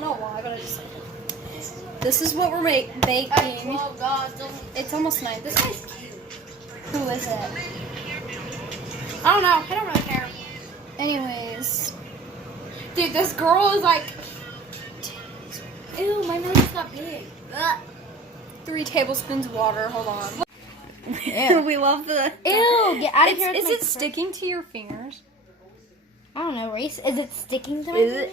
don't know why, but I just like it. This is what we're baking. Oh God, it's almost 9. This guy's cute. Who is it? I don't know. I don't really care. Anyways. Dude, this girl is like... Ew, my nose got big. Ugh. 3 tablespoons of water. Hold on. Ew. We love the... Ew, get out of here. Is it sticking to your fingers? I don't know, Reese. Is it sticking to my fingers?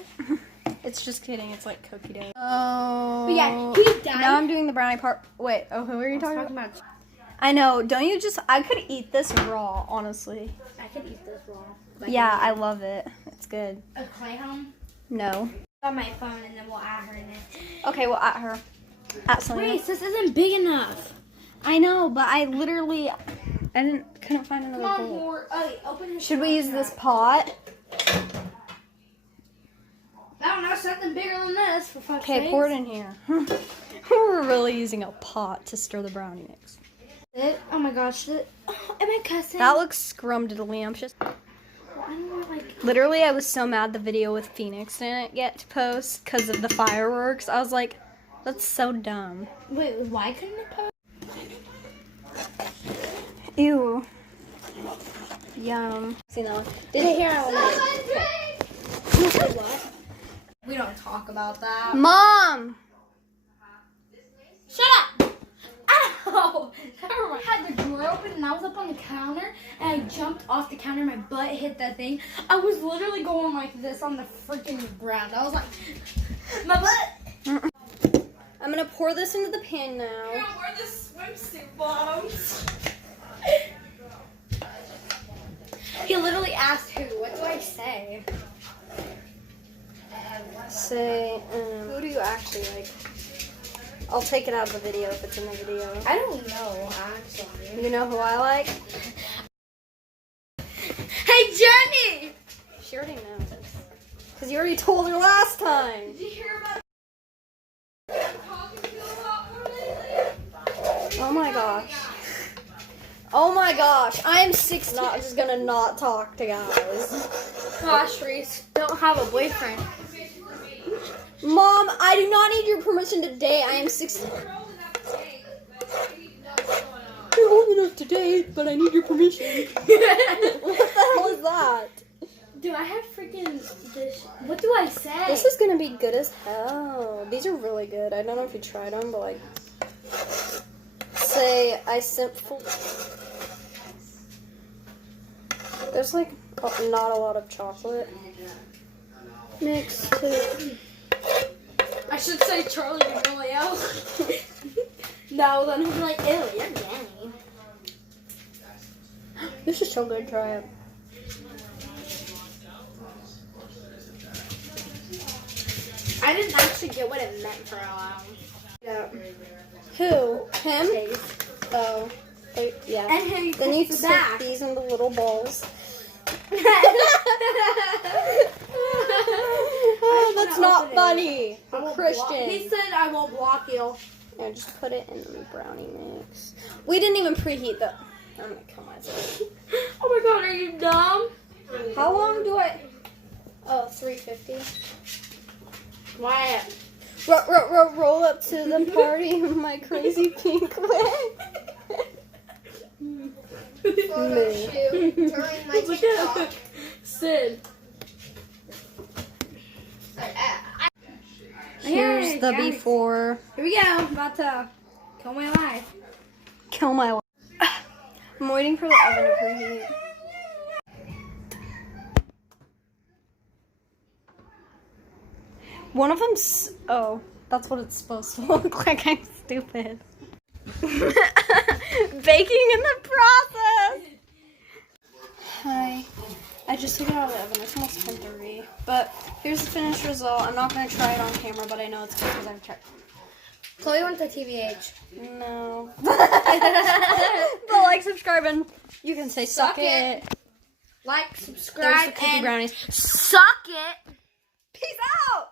It's just kidding. It's like cookie dough. Oh. But yeah, he died. Now I'm doing the brownie part. Wait, who are you talking about? I know. Don't you just... I could eat this raw, honestly. I could eat this raw. Like yeah, I love it. It's good. A clay home? No. On my phone, and then we'll add her in it. Okay, we'll at her. At Selena. Reese, this isn't big enough. I know, but I literally... couldn't find another Come on, bowl. more. Oh, open this. Should we use this pot? I don't know, something bigger than this, for fuck's sake. Okay, pour it in here. We're really using a pot to stir the brownie mix. Oh my gosh. Am I cussing? That looks scrumdiddlyumptious. Well, I don't know, like... Literally, I was so mad the video with Phoenix didn't get to post because of the fireworks. I was like, that's so dumb. Wait, why couldn't it post? Ew. Yum. See that one? Did it hear what? We don't talk about that. Mom! Shut up! Ow! I had the drawer open and I was up on the counter and I jumped off the counter. My butt hit that thing. I was literally going like this on the freaking ground. I was like, my butt. I'm gonna pour this into the pan now. I don't wear the swimsuit bottoms. He literally asked who. What do I say? Say, who do you actually like? I'll take it out of the video if it's in the video. I don't know, actually. You know who I like? Hey, Jenny! She already knows. Because you already told her last time. Did you hear about Oh my gosh. Oh my gosh. I am 6 not just gonna not talk to guys. Gosh, Reese, don't have a boyfriend. Mom, I do not need your permission to date. I am 16. You're old enough to date, but I need your permission. What the hell is that? Dude, I have freaking this. What do I say? This is gonna be good as hell. These are really good. I don't know if you tried them, but like, say I sent full. There's like not a lot of chocolate mixed to. I should say Charlie D'Amelio. No, then he'll be like, ew, you're Danny. This is so good. Try it. I didn't actually get what it meant for a while. Yeah. Who? Him? Oh. Yeah. And he Then you puts stick the back. these in the little balls. Oh, that's not funny. I'm Christian. He said I won't block you. Yeah, just put it in the brownie mix. We didn't even preheat the. I'm gonna kill myself. Oh my god, are you dumb? How long do I? Oh, 350. Why? Roll up to the party in my crazy pink wig. Photo shoot during my TikTok. Sid. Here's the before. Here we go. I'm about to kill my life. Kill my life. I'm waiting for the oven to preheat. One of them's. Oh, that's what it's supposed to look like. I'm stupid. Baking in the process. Hi. I just took it out of the oven. It's almost 10:30. But here's the finished result. I'm not going to try it on camera, but I know it's good because I've tried. Chloe went to TVH. No. But like, subscribe, and you can say suck it. Like, There's subscribe, the cookie and brownies. suck it. Peace out.